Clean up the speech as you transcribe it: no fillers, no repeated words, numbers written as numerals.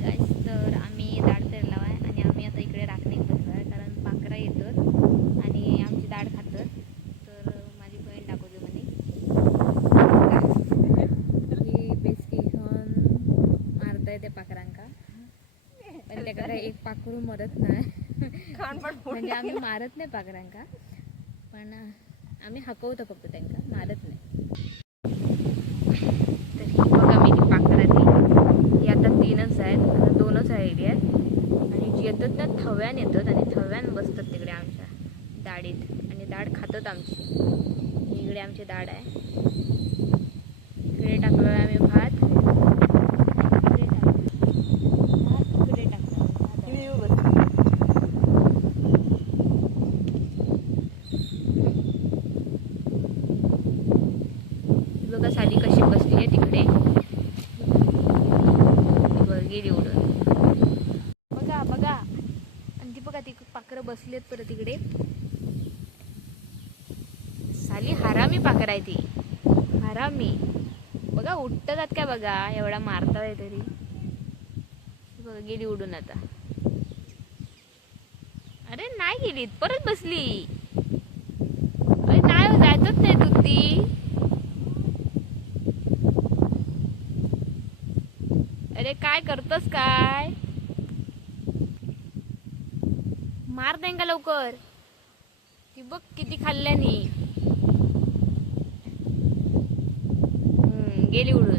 गाईस, तर आम्ही दाढ पेरला आहे आणि आम्ही आता इकडे राखणीत बसलो आहे कारण पाखरा येतं आणि आमची दाढ खातं. तर माझी बहीण दाखवते म्हणे ही बेसकी घेऊन मारता येते पाखरांका, पण त्याका काही एक पाखरू मरत नाही म्हणजे आम्ही मारत नाही पाखरांका, पण आम्ही हकवतो फक्त त्यांना, मारत नाही. तर ही बघा मी पाखरा ही आता 3च आहेत, आता 2च आलेली आहेत आणि जी येतात त्या थव्यान येतात आणि थव्यान बसतात तिकडे आमच्या दाढीत आणि दाढ खातात आमची. इकडे आमची दाढ आहे, इकडे टाकलो आहे आम्ही भात, इकडे टाकलो बघा साली कशी बसली आहे तिकडे, गेली उडून. बघा बघा, आणि ती बघा ती पाखरं बसली आहेत परत तिकडे. साली हरामी पाखर आहे ती, हरामी. बघा उठतात काय बघा, एवढा मारताय तरी. बघा गेली उडून आता. अरे नाही गेली, परत बसली. अरे नाही जायचंच नाही तू ती. अरे काय करतोस काय, मार देईन का लवकर. ती बघ किती खाल्ल्यानी, गेली उडून.